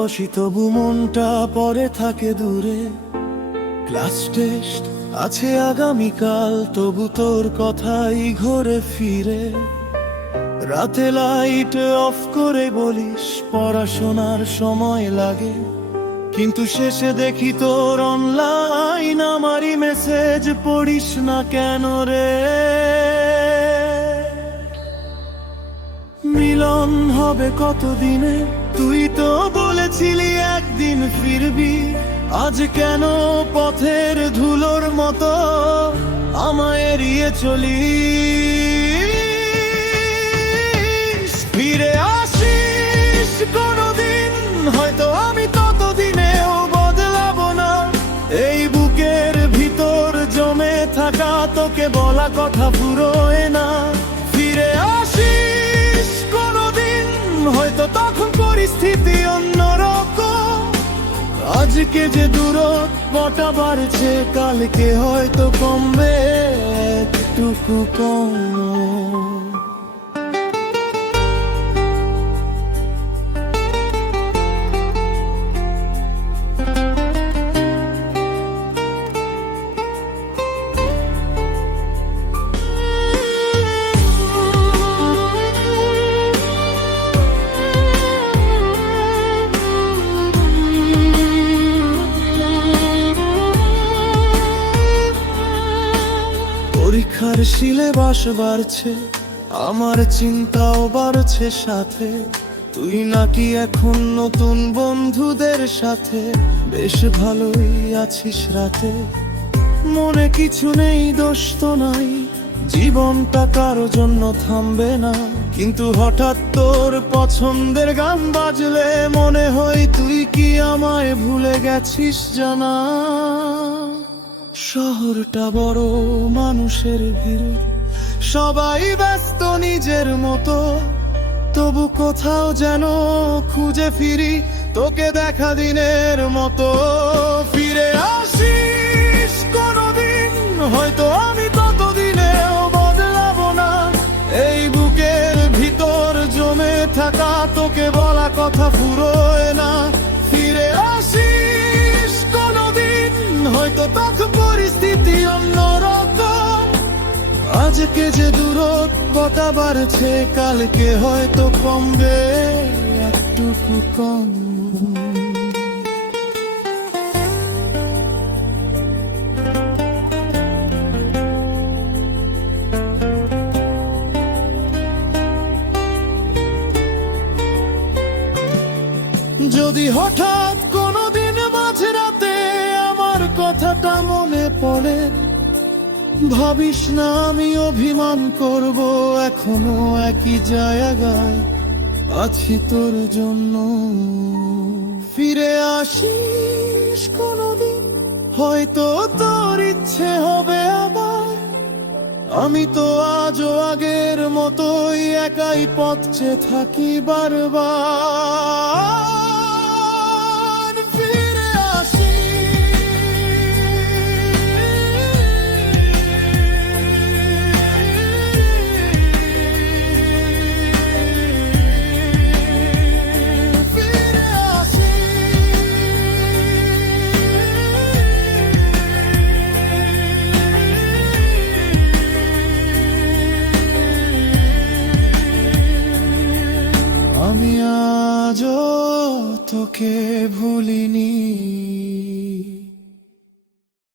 বসি তবু মনটা পড়ে থাকে দূরে। ক্লাস টেস্ট আছে আগামীকাল, তবু তোর কথাই ঘুরে ফিরে। রাতে লাইট অফ করে বলিস পড়াশোনার সময় লাগে, কিন্তু শেষে দেখি তোর অনলাইন আমারই মেসেজ পড়িস না কেন রে। মিলন হবে কতদিনে, তুই তো বলেছিলি একদিন ফিরবি। আজ কেন পথের ধুলোর মতো আমায় এড়িয়ে চলিস? ফিরে আসিস কোনদিন, হয়তো আমি ততদিনেও বদলাবো না। এই বুকের ভিতর জমে থাকা তোকে বলা কথা ফুরোয় না। ফিরে আসিস কোনদিন, হয়তো তখন পরিস্থিতি অন্যরকম। আজকে যে দূরত্বটা বাড়ছে, কালকে হয়তো কমবে একটুকু কম। পরীক্ষার সিলেবাস বাড়ছে, আমার চিন্তাও বাড়ছে সাথে। তুই নাকি এখন নতুন বন্ধুদের সাথে বেশ ভালোই আছিস রাতে। মনে কিছু নেই, দোষ তো নাই, জীবনটা কারো জন্য থামবে না। কিন্তু হঠাৎ তোর পছন্দের গান বাজলে মনে হয় তুই কি আমায় ভুলে গেছিস জানা। শহরটা বড়, মানুষের ভিড়, সবাই ব্যস্ত নিজের মতো। তবু কোথাও যেন খুঁজে ফিরি তোকে দেখা দিনের মতো। ফিরে আসিস কোনদিন, হয়তো আমি ততদিনেও বদলাবো না। এই বুকের ভিতর জমে থাকা তোকে বলা কথা ফুরোয় না। ফিরে আসিস কোনদিন, হয়তো তখন পরিস্থিতি অন্যরকম। আজকে যে দূরত্বটা বাড়ছে, কালকে হয়তো কমবে একটুকু কম। যদি হঠাৎ কোনোদিন মাঝরাতে আমার কথাটা মনে পড়ে, ভাবিস না আমি অভিমান করব। এখনো একই জায়গায় আছি তোর জন্য। ফিরে আসিস কোনদিন, হয়তো তোর ইচ্ছে হবে আবার। আমি তো আজও আগের মতোই একাই পথ চেয়ে থাকি বারবার। আমি আজও তোকে ভুলিনি।